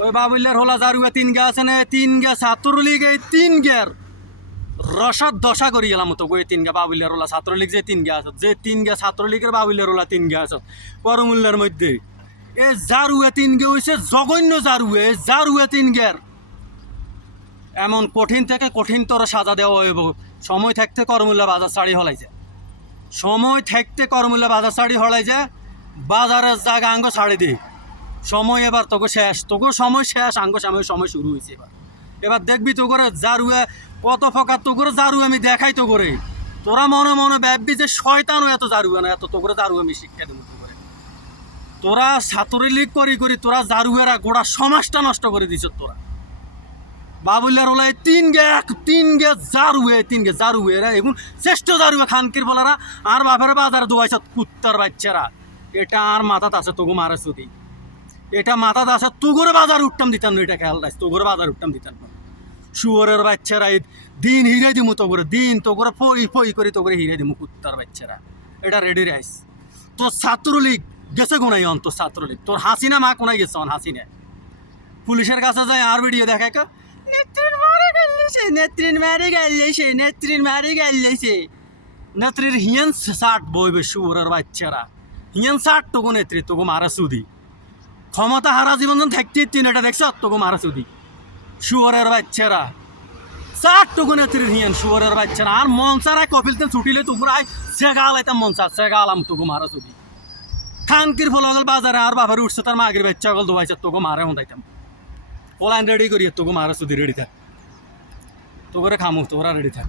ওই বাবুল্যার হোলা জারুয়া তিন গে আছে না, তিন গে ছাত্রলীগ, এই তিন গের রসদ দশা করি গেলাম তো গই তিন গে বাবুল্যার হোলা ছাত্রলীগ যে তিন গে আছে, যে তিন গে ছাত্রলীগের বাবুল্যার হোলা তিন গে আছে করমূল্যের মধ্যে। এ জারুয়া তিন গে হয়েছে জঘন্য জারুয়ে, জারুয়া তিন গের এমন কঠিন থেকে কঠিনতর সাজা দেওয়া হইব। সময় থাকতে করমূল্য বাজার শাড়ি হলাইছে, সময় থাকতে করমূল্য বাজার শাড়ি হলাইছে, বাজারের জায়গা আঙ্গ ছাড়ি দি। সময় এবার তোকে শেষ, তোকে সময় শেষ, আঙ্গ সময় সময় শুরু হয়েছে। এবার এবার দেখবি তো করে জারুয়ে কত ফকার তো করে জারু আমি দেখাই তো করে, তোরা মনে মনে ভাববি যে শয়তানও এত জারুয়ে না, এত তো করে জারু আমি শিক্ষা দেবো তো করে। তোরা ছাত্রলীগ করি করি তোরা জারুয়েরা গোড়া সমাজটা নষ্ট করে দিছ। তোরা বাবুল্যার ওলাই তিন গে জারুয়ে, তিন গে জারুয়ে এরা এখন শ্রেষ্ঠ জারুয়ে খানকির বলারা আর বাপের বাজারে দোয়াইছ কুত্তার বাচ্চারা। এটা আর মাথাত আছে তোগো মারে যদি, এটা মাথাত আছে তোগরে বাজার উঠতাম দিতাম না, এটা খেয়াল রাখ, তোগরে বাজার উঠতাম দিতাম না। শুয়োরের বাচ্চারা দিন হিরে দিমু তোগরে, দিন তোগরে ফই ফই করে তোগরে হিরে দিমু কুত্তার বাচ্চারা। এটা রেডি রাইস। তোর ছাত্রলীগ গেছে কোনাই অন, তোর ছাত্রলীগ, তোর হাসিনা মা কোনায় গেছে অন, হাসিনা পুলিশের কাছে যায় আর ভিডিও দেখায় নেত্রীর মারে গেলেছে, নেত্রীর মারে গেলেছে, নেত্রীর মারে গেলেছে। নেত্রীর হিয়েন ষাট বইবে শুয়োরের বাচ্চারা, হিয়েন ষাট তোগো নেত্রী তোগো মারা সুদি। ক্ষমতা হারা জীবন থাকতে তিন এটা দেখছ তোগো মারা সুদি শুয়োরের বাচ্চারা। ষাট তোগো নেত্রীর হিয়েন শুয়োরের বাচ্চারা। আর মনসারায় কপিলতে ছুটিলে তোগুর আয় সেগাল আইতাম মনসা, সেগালাম তোগো মারা সুদি। খানকির ফলাগল বাজারে আর বাবার উঠছে তার মাগের বাচ্চা গল দোয়াইছে তোগো মারে হন্দাইতাম। ওলাইন রেডি করি তোগো মারা সুদি রেডি থাক, তোগরে খামু তোরা রেডি থাক।